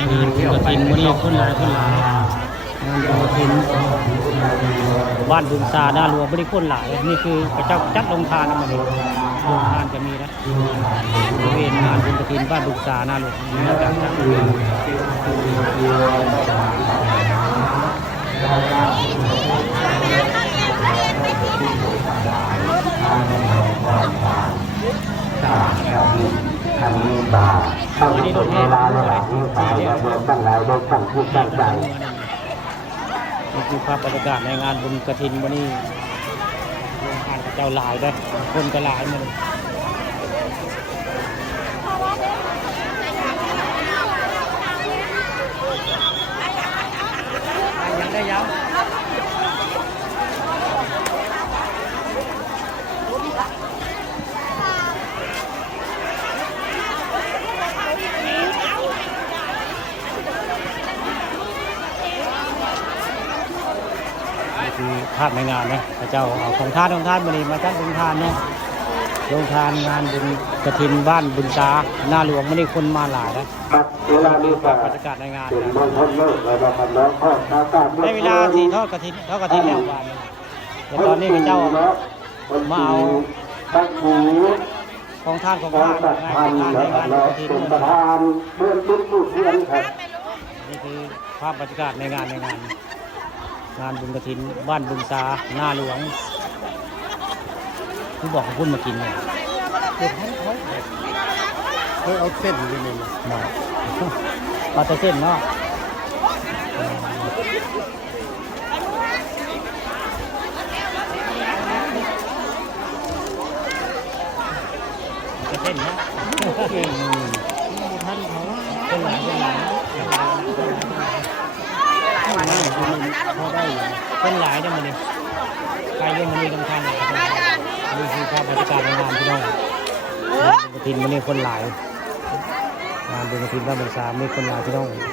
งานบุญกฐินมื้อนี้คนหลายงานบุญกฐินบ้านบุญซาหน้าหลวงบ่ได้คนหลายนี่คือพระเจ้าจัดลงทานนะมื้อนี้ลงทานจะมีนะบริเวณงานบุญกฐินบ้านบุญซาหน้าหลวงมีนักการทำมีบาเข้าถึงเวลาระหว่างนี้สายเราตั้งแล้วตั้งผู้ตั้งใจนี่คือภาพบรรยากาศในงานบุญกฐินวันนี้โรงทานเจ้าหลายได้คนก็หลายมันยังได้ยังคือภาพในงานนะพระเจ้าเอาของท่านมาดีมาจัดโรงทานเนาะโรงทานงานบุญกฐินบ้านบุญตาหน้าหลวงไม่ได้คนมาหลายนะครับเวลานี้ก็บรรยากาศในงานเป็นมณฑลเลิกแล้วก็น้องพ่อชาวบ้านได้เวลาที่ทอดกฐินแล้ววันแต่ตอนนี้พระเจ้ามาเอาตักหูของท่านของท่า ท่าน นพันแล้วก็น้องเป็นประธานเพื่อนทุกผู้เพื่อนครับนี่คือภาพบรรยากาศในงานงานบุญกฐินบ้านบุญตาหน้าหลวงที่บอกของคุณมากินเนี่ยเขาเอาเส้นไปเลยมาเอาแต่เส้นเนาะเส้นเนาะท่านเขาเป็นหลายพอได้เป็นหลายได้มาเลยใครเรื่องมันมีกำทังนี่คือภาพบรรยากาศในงานพี่น้องบุญกฐินมันนี่คนหลายงานบุญกฐินบ้านบุญซามีคนหลายพี่น้อง